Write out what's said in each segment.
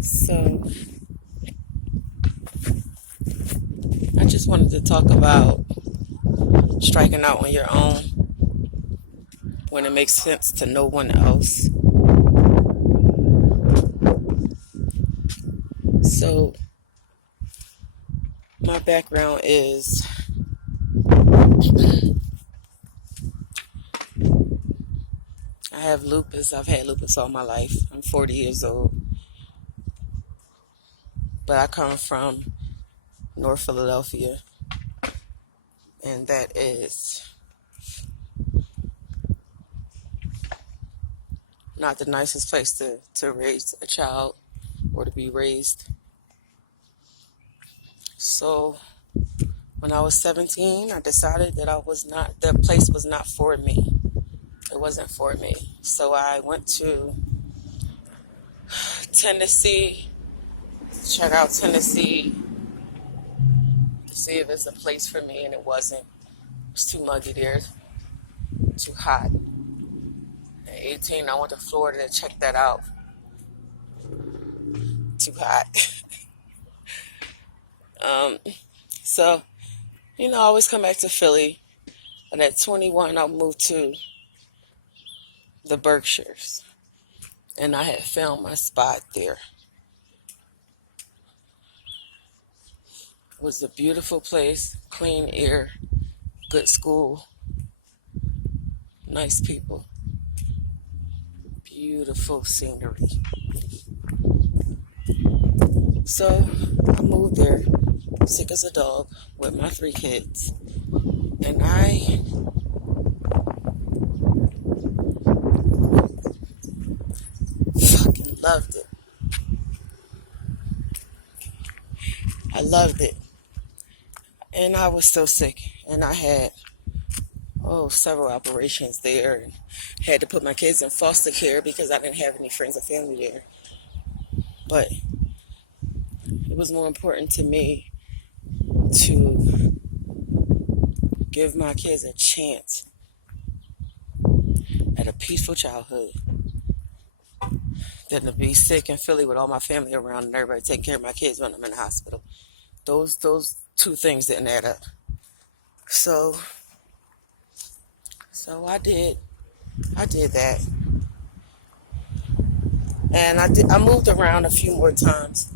So, I just wanted to talk about striking out on your own when it makes sense to no one else. So, my background is I have lupus. I've had lupus all my life. I'm 40 years old. But I come from North Philadelphia, and that is not the nicest place to raise a child or to be raised. So when I was 17, I decided that the place was not for me. It wasn't for me. So I went to Tennessee, check out Tennessee to see if it's a place for me, and it wasn't. It was too muggy there, too hot. At 18, I went to Florida to check that out. Too hot. So, I always come back to Philly. But at 21, I moved to the Berkshires. And I had found my spot there. It was a beautiful place, clean air, good school, nice people, beautiful scenery. So I moved there, sick as a dog, with my 3 kids. And I fucking loved it. I loved it. And I was still sick. And I had, several operations there. And had to put my kids in foster care because I didn't have any friends or family there. But it was more important to me to give my kids a chance at a peaceful childhood than to be sick in Philly with all my family around and everybody taking care of my kids when I'm in the hospital. Those 2 things didn't add up. So I did that. And I moved around a few more times.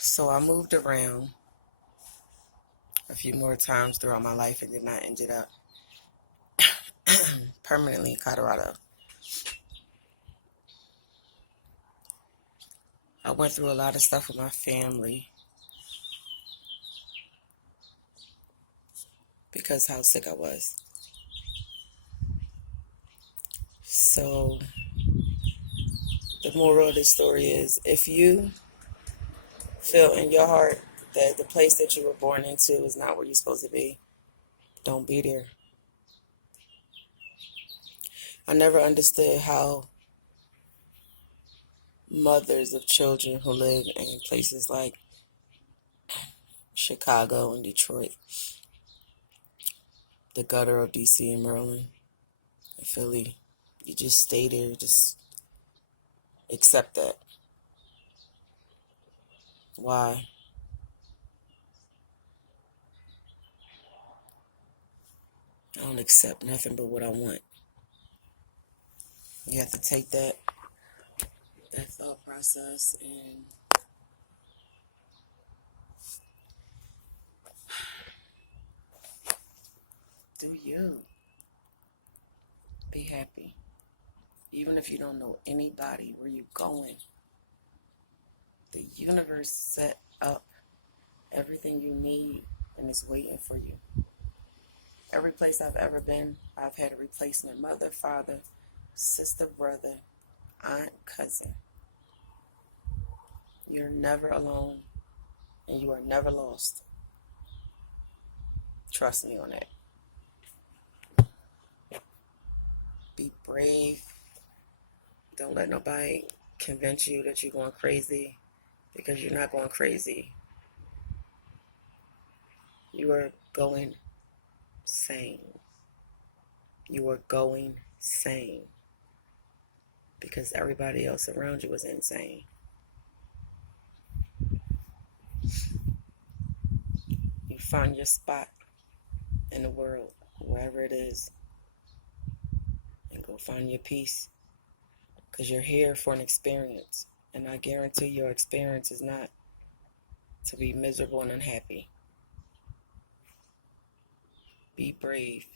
So I moved around a few more times throughout my life, and then I ended up permanently in Colorado. I went through a lot of stuff with my family because how sick I was. So the moral of the story is, if you feel in your heart that the place that you were born into is not where you're supposed to be, don't be there. I never understood how mothers of children who live in places like Chicago and Detroit, the gutter of DC and Maryland and Philly, you just stay there, just accept that. Why? I don't accept nothing but what I want. You have to take that thought process and do you. Be happy. Even if you don't know anybody where you're going, the universe set up everything you need and is waiting for you. Every place I've ever been, I've had a replacement: mother, father, sister, brother, aunt, cousin. You're never alone, and you are never lost. Trust me on that. Be brave, Don't let nobody convince you that you're going crazy, because you're not going crazy. You are going sane. You are going sane because everybody else around you is insane. You find your spot in the world, wherever it is, and go find your peace, because you're here for an experience, and I guarantee your experience is not to be miserable and unhappy. Be brave.